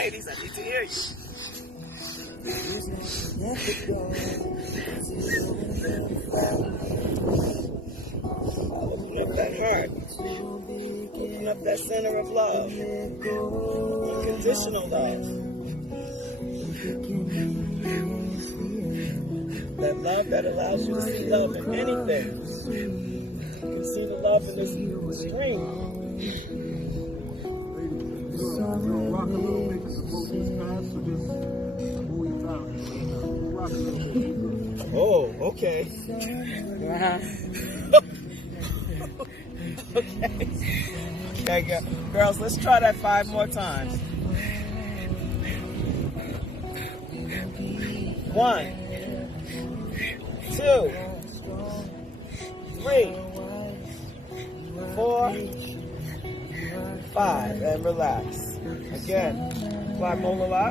ladies, I need to hear you. Open up that heart. Open up that center of love. Unconditional love. That love that allows you to see love in anything. You can see the love in this stream. Rock a little bit because the boat is fast, so just move it down. Rock a little bit. Oh, okay. Okay, girls, let's try that 5 more times. 1, 2, 3, 4, 5, and relax. Again, fly molar lock.